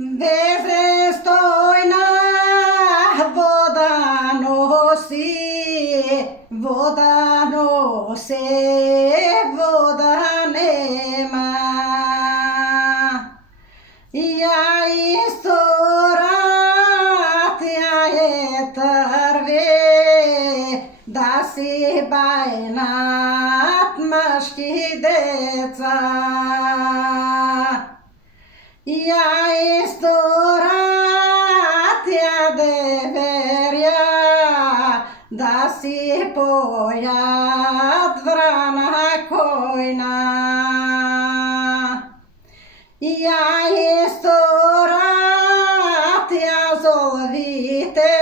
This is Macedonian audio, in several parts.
Везе стојна вода носи, вода носе, вода нема. Ја исторат, ја е трве, да си бајнат машки деца. Ја исторат, ја деверја, да си појат врана којна. Ја исторат, ја золвите,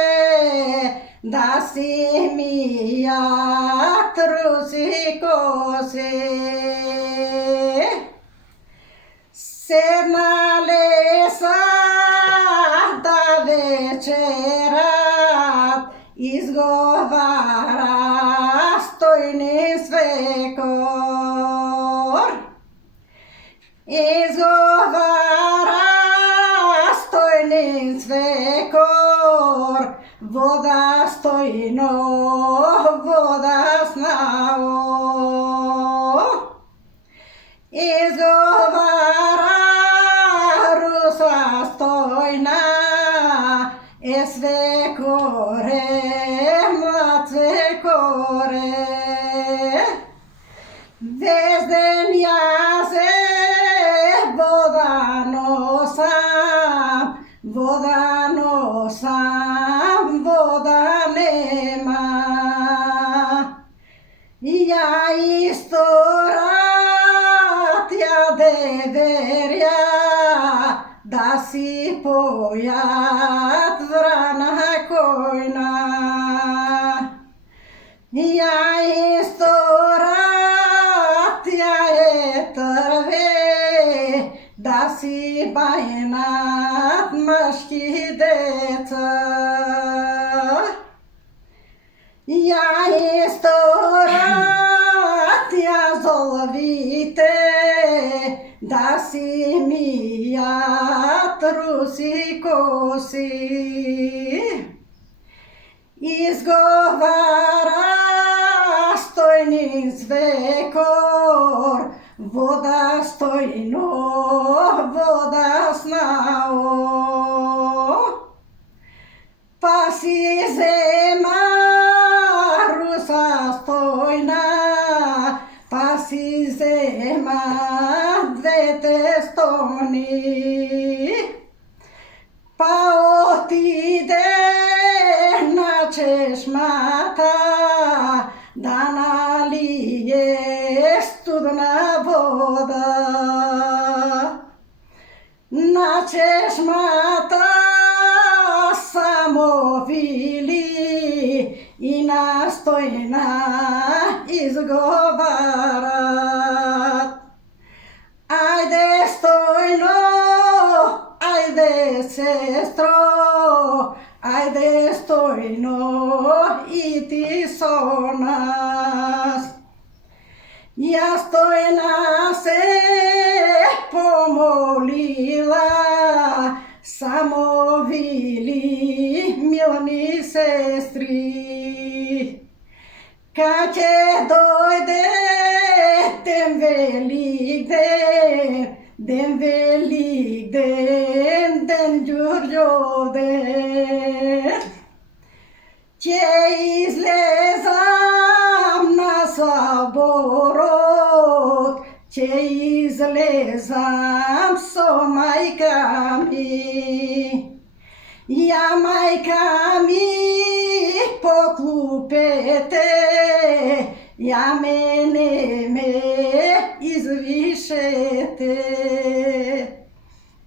да си мијат руси коси. Седнале са да вечерат, изговара стојни свекор. Изговара стојни свекор, вода стојно, вода снао. Изговара руса стојна, е свекоре, млад свекоре. Везден јазе, вода носам, вода носам, вода нема. Ја исторат, ја деверја, да си појат врана којна. Ја исторат, ја е трве, да си бајнат машки деца. Ја исторат, ја золвите, да си мијат руси коси. Изговара стојни свекор, вода стојно, вода снао. Па си зема руса стојна, па си зема двете стони. Па отиде на чешмата, да налие студна вода. На чешмата само вили и настојна изговарат. Ајде стојно, ајде сестро, ајде стојно и ти со нас. Ја стојна се помолила, само вили милни сестри. Ка ќе дојде ден Великден, ден Великден, ден Ѓурѓовден, ќе излезам на соборот, ќе излезам со мајка ми. Ја мајка ми по клупете, ја мене